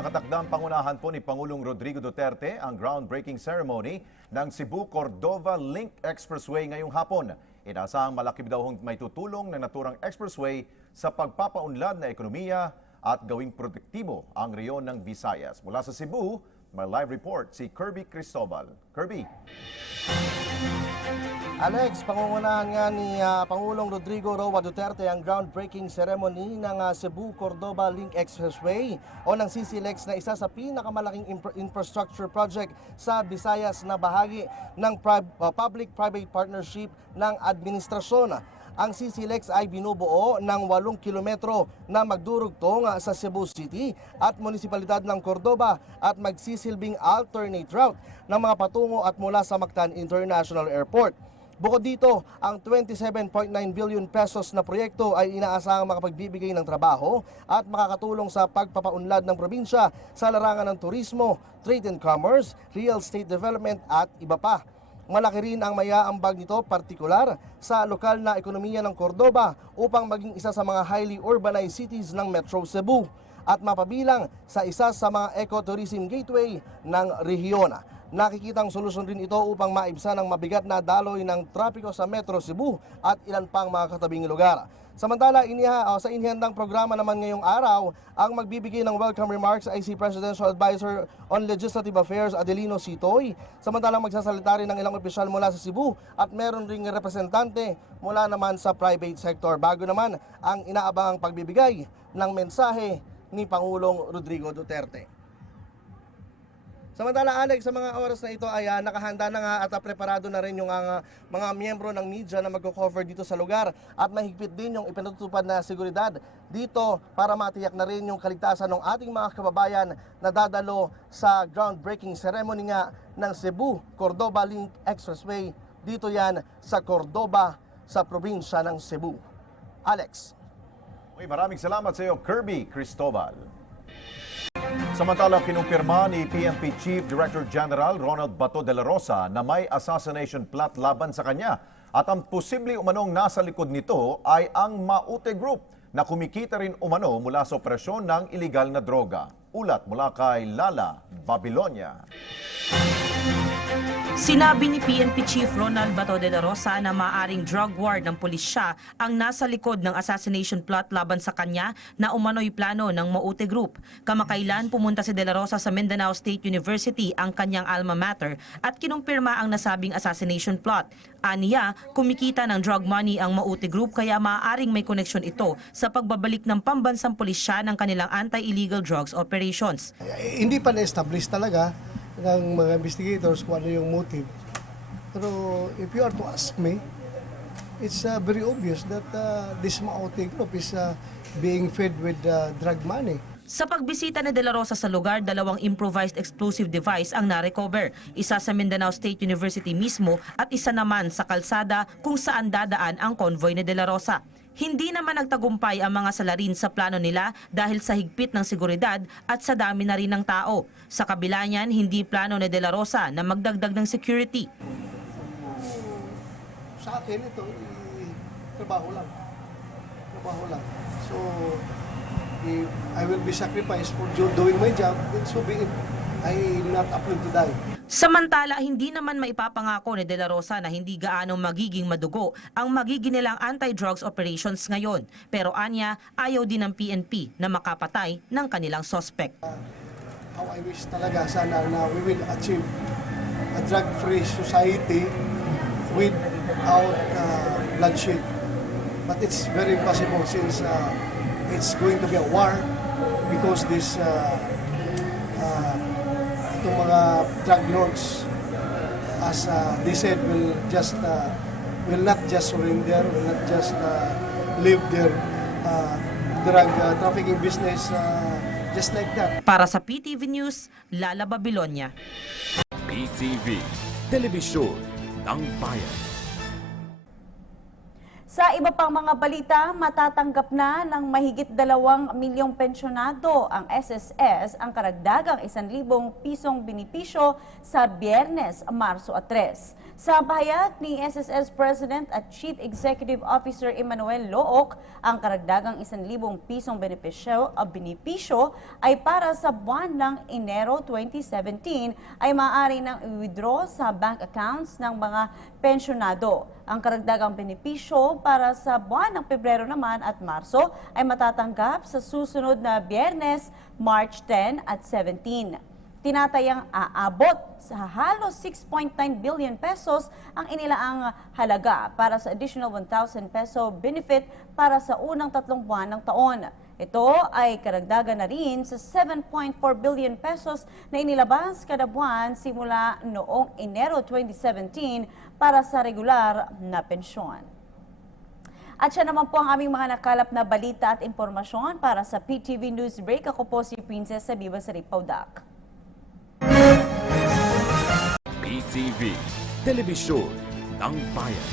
Nakatakdang pangunahan po ni Pangulong Rodrigo Duterte ang groundbreaking ceremony ng Cebu-Cordova Link Expressway ngayong hapon. Inaasahang malaki daw may tutulong ng naturang expressway sa pagpapaunlad na ekonomiya at gawing protektibo ang reyon ng Visayas. Mula sa Cebu, may live report si Kirby Cristobal. Kirby. Alex, pangungunahan nga ni Pangulong Rodrigo Roa Duterte ang groundbreaking ceremony ng Cebu-Cordova Link Expressway o ng CCLEX na isa sa pinakamalaking infrastructure project sa Visayas na bahagi ng public-private partnership ng administrasyon. Ang CCLEX ay binubuo ng 8 kilometro na magdurugtong sa Cebu City at Munisipalidad ng Cordova at magsisilbing alternate route ng mga patungo at mula sa Mactan International Airport. Bukod dito, ang 27.9 billion pesos na proyekto ay inaasahang makapagbibigay ng trabaho at makakatulong sa pagpapaunlad ng probinsya sa larangan ng turismo, trade and commerce, real estate development at iba pa. Malaki rin ang maiaambag nito partikular sa lokal na ekonomiya ng Cordova upang maging isa sa mga highly urbanized cities ng Metro Cebu at mapabilang sa isa sa mga ecotourism gateway ng rehiyon. Nakikitang solusyon rin ito upang maibsan ang mabigat na daloy ng trapiko sa Metro Cebu at ilan pang mga katabing lugar. Samantala, sa inihandang programa naman ngayong araw, ang magbibigay ng welcome remarks ay si Presidential Advisor on Legislative Affairs Adelino Sitoy. Samantalang magsasalita rin ng ilang opisyal mula sa Cebu at meron ring representante mula naman sa private sector. Bago naman ang inaabangang pagbibigay ng mensahe ni Pangulong Rodrigo Duterte. Samantala, Alex, sa mga oras na ito ay nakahanda na nga at preparado na rin yung mga miyembro ng media na magko-cover dito sa lugar at mahigpit din yung ipinatutupad na seguridad dito para matiyak na rin yung kaligtasan ng ating mga kababayan na dadalo sa groundbreaking ceremony nga ng Cebu-Cordova Link Expressway. Dito yan sa Cordova sa probinsya ng Cebu. Alex. Maraming salamat sa iyo, Kirby Cristobal. Samantala, kinumpirma ni PNP Chief Director General Ronald Bato de la Rosa na may assassination plot laban sa kanya at ang posibleng umanong nasa likod nito ay ang Maute Group na kumikita rin umano mula sa operasyon ng iligal na droga. Ulat mula kay Lala Babilonia. Sinabi ni PNP Chief Ronald Bato de la Rosa na maaaring drug war ng pulisya ang nasa likod ng assassination plot laban sa kanya na umano'y plano ng Maute Group. Kamakailan pumunta si de la Rosa sa Mindanao State University, ang kanyang alma mater, at kinumpirma ang nasabing assassination plot. Aniya, kumikita ng drug money ang Maute Group kaya maaaring may koneksyon ito sa pagbabalik ng pambansang pulisya ng kanilang anti-illegal drugs operations. Hindi pa na-establish talaga ng mga investigators kung ano yung motive. Pero if you are to ask me, it's very obvious that this Maute Group is being fed with drug money. Sa pagbisita ni De La Rosa sa lugar, 2 improvised explosive device ang na-recover. Isa sa Mindanao State University mismo at isa naman sa kalsada kung saan dadaan ang convoy ni De La Rosa. Hindi naman nagtagumpay ang mga salarin sa plano nila dahil sa higpit ng seguridad at sa dami na rin ng tao. Sa kabila niyan, hindi plano ni De La Rosa na magdagdag ng security. Sa akin ito, trabaho lang. Trabaho lang. So, if I will be sacrificed for doing my job, then so be it. I'm not afraid to die. Samantala, hindi naman maipapangako ni De La Rosa na hindi gaano magiging madugo ang magiging nilang anti-drugs operations ngayon. Pero anya, ayaw din ng PNP na makapatay ng kanilang suspect. How I wish talaga sana na we will achieve a drug-free society without bloodshed. But it's very impossible since it's going to be a war because this itong mga drug lords, as they said, will not just surrender, will not just leave their drug trafficking business just like that. Para sa PTV News, Lala Babilonia. PTV, Telebisyon ng Bayan. Sa iba pang mga balita, matatanggap na ng mahigit 2 milyong pensyonado ang SSS ang karagdagang 1,000 pisong binipisyo sa Biyernes, Marso 3. Sa pahayag ni SSS President at Chief Executive Officer Emmanuel Look, ang karagdagang 1,000 pisong binipisyo ay para sa buwan ng Enero 2017 ay maaari nang i-withdraw sa bank accounts ng mga pensyonado. Ang karagdagang benepisyo para sa buwan ng Pebrero naman at Marso ay matatanggap sa susunod na Biyernes, March 10 at 17. Tinatayang aabot sa halos 6.9 billion pesos ang inilaang halaga para sa additional 1,000 peso benefit para sa unang 3 buwan ng taon. Ito ay karagdagan na rin sa 7.4 billion pesos na inilabas kada buwan simula noong Enero 2017 para sa regular na pensyon. At siya naman po ang aming mga nakalap na balita at impormasyon para sa PTV News Break. Ako po si Princess Sabiba Saripaudak. PTV, Telebisyon ng Bayan.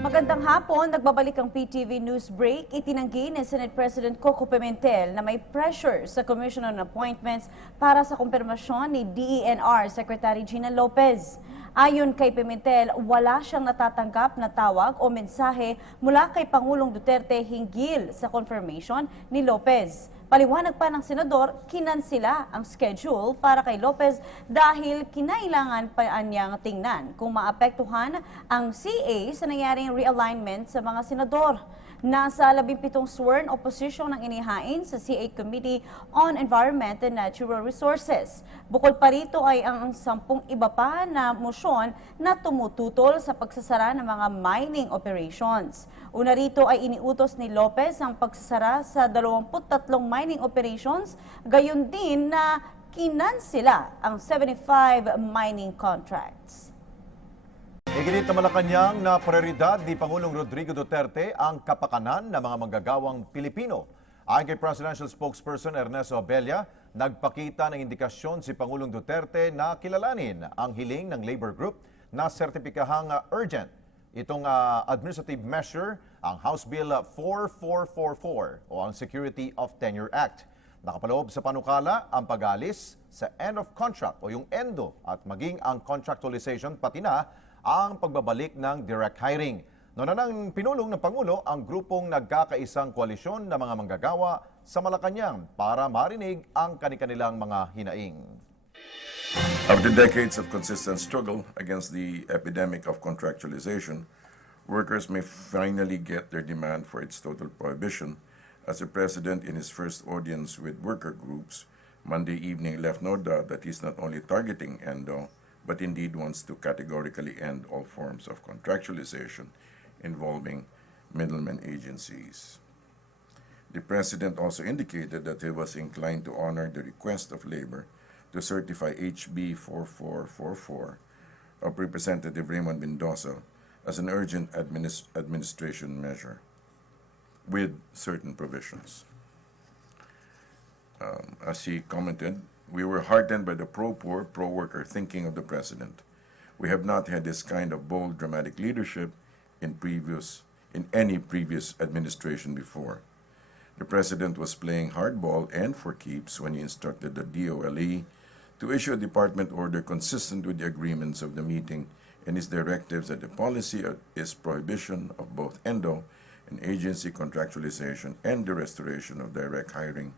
Magandang hapon, nagbabalik ang PTV News Break. Itinanggi ni Senate President Coco Pimentel na may pressure sa Commission on Appointments para sa kumpirmasyon ni DENR Secretary Gina Lopez. Ayon kay Pimentel, wala siyang natatanggap na tawag o mensahe mula kay Pangulong Duterte hinggil sa confirmation ni Lopez. Paliwanag pa ng senador, kinansila ang schedule para kay Lopez dahil kinailangan pa niyang tingnan kung maapektuhan ang CA sa nangyaring realignment sa mga senador. Nasa 17 sworn opposition ang inihain sa CA Committee on Environment and Natural Resources. Bukod pa rito ay ang 10 iba pa na motion na tumututol sa pagsasara ng mga mining operations. Una rito ay iniutos ni Lopez ang pagsasara sa 23 mining operations, gayon din na kinansela ang 75 mining contracts. Iginit na Malacanang na prioridad ni Pangulong Rodrigo Duterte ang kapakanan ng mga manggagawang Pilipino. Ayon kay Presidential Spokesperson Ernesto Abella, nagpakita ng indikasyon si Pangulong Duterte na kilalanin ang hiling ng labor group na sertipikahang urgent. Itong administrative measure, ang House Bill 4444 o ang Security of Tenure Act. Nakapaloob sa panukala ang pag-alis sa end of contract o yung ENDO at maging ang contractualization pati na ang pagbabalik ng direct hiring. Noon nang pinulong ng Pangulo ang grupong nagkakaisang koalisyon ng mga manggagawa sa Malacanang para marinig ang kanilang mga hinaing. After decades of consistent struggle against the epidemic of contractualization, workers may finally get their demand for its total prohibition, as the President in his first audience with worker groups Monday evening left no doubt that he's not only targeting ENDO, but indeed wants to categorically end all forms of contractualization involving middlemen agencies. The President also indicated that he was inclined to honor the request of labor to certify HB 4444 of Representative Raymond Mendoza as an urgent administration measure with certain provisions. As he commented, we were heartened by the pro-poor, pro-worker thinking of the President. We have not had this kind of bold, dramatic leadership in any previous administration before. The President was playing hardball and for keeps when he instructed the DOLE to issue a department order consistent with the agreements of the meeting and his directives that the policy is prohibition of both ENDO and agency contractualization and the restoration of direct hiring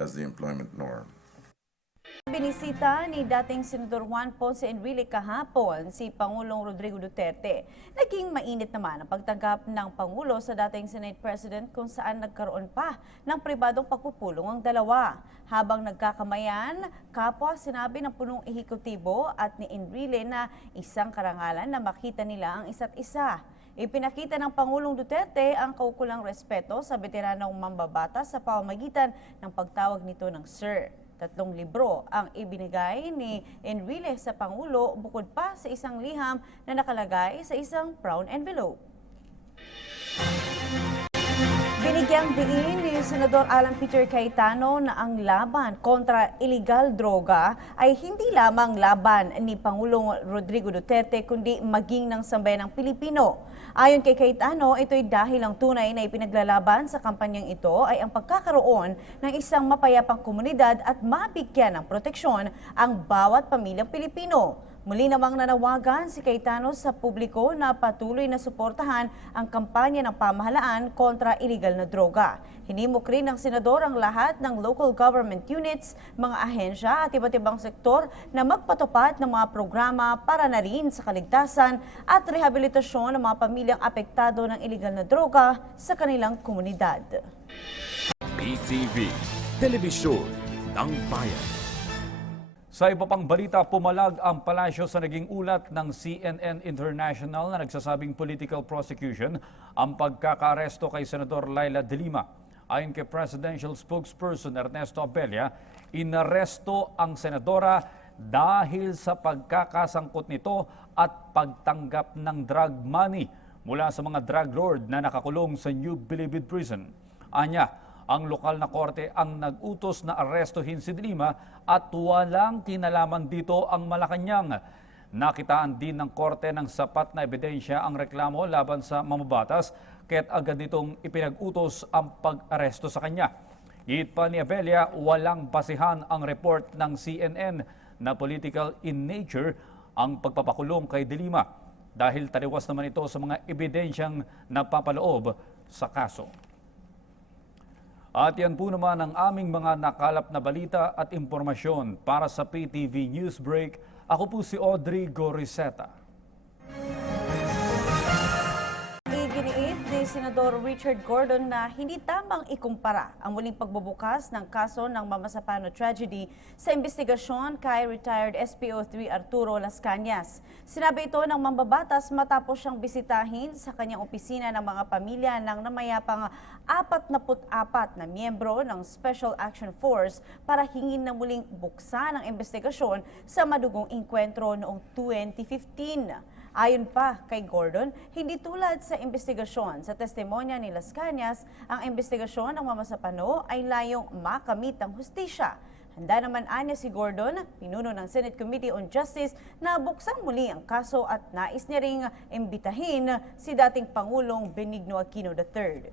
as the employment norm. Binisita ni dating Senador Juan Ponce Enrile kahapon si Pangulong Rodrigo Duterte. Naging mainit naman ang pagtanggap ng Pangulo sa dating Senate President kung saan nagkaroon pa ng pribadong pagpupulong ang dalawa. Habang nagkakamayan, kapwa sinabi ng punong ehekutibo at ni Enrile na isang karangalan na makita nila ang isa't isa. Ipinakita ng Pangulong Duterte ang kaukulang respeto sa veteranong mambabata sa pamamagitan ng pagtawag nito ng Sir. 3 libro ang ibinigay ni Enrile sa Pangulo bukod pa sa isang liham na nakalagay sa isang brown envelope. Binigyan Binigyang diin ni Senador Alan Peter Cayetano na ang laban kontra illegal droga ay hindi lamang laban ni Pangulong Rodrigo Duterte kundi maging ng sambayanang Pilipino. Ayon kay Cayetano, ito'y dahil ang tunay na ipinaglalaban sa kampanyang ito ay ang pagkakaroon ng isang mapayapang komunidad at mabigyan ng proteksyon ang bawat pamilyang Pilipino. Muli namang nanawagan si Cayetano sa publiko na patuloy na suportahan ang kampanya ng pamahalaan kontra illegal na droga. Hinimok rin ng senador ang lahat ng local government units, mga ahensya at iba't ibang sektor na magpatupad ng mga programa para na rin sa kaligtasan at rehabilitasyon ng mga pamilyang apektado ng illegal na droga sa kanilang komunidad. PTV, Telebisyon ng Bayan. Sa iba pang balita, pumalag ang palasyo sa naging ulat ng CNN International na nagsasabing political prosecution ang pagkakaaresto kay Senador Laila De Lima. Ayon kay Presidential Spokesperson Ernesto Abella, inaresto ang senadora dahil sa pagkakasangkot nito at pagtanggap ng drug money mula sa mga drug lord na nakakulong sa New Bilibid Prison. Anya, ang lokal na korte ang nag-utos na arestuhin si De Lima at walang kinalaman dito ang Malacanang. Nakitaan din ng korte ng sapat na ebidensya ang reklamo laban sa mamabatas kaya't agad nitong ipinag-utos ang pag-aresto sa kanya. Higit pa ni Abella, walang basihan ang report ng CNN na political in nature ang pagpapakulong kay De Lima dahil taliwas naman ito sa mga ebidensyang napapaloob sa kaso. At yan po naman ang aming mga nakalap na balita at impormasyon para sa PTV Newsbreak. Ako po si Audrey Goriseta. Iginiit ni Senador Richard Gordon na hindi tamang ikumpara ang muling pagbubukas ng kaso ng Mama Sapano tragedy sa investigasyon kay retired SPO3 Arturo Las Cañas. Sinabi ito ng mambabatas matapos siyang bisitahin sa kanyang opisina ng mga pamilya ng namayapang 44 na miyembro ng Special Action Force para hingin na muling buksan ang investigasyon sa madugong engkwentro noong 2015. Ayon pa kay Gordon, hindi tulad sa investigasyon sa testimonya ni Las Cañas, ang investigasyon ng Mama Sapano ay layong makamit ang hustisya. Handa naman anya si Gordon, pinuno ng Senate Committee on Justice, na buksan muli ang kaso at nais niya ring imbitahin si dating Pangulong Benigno Aquino III.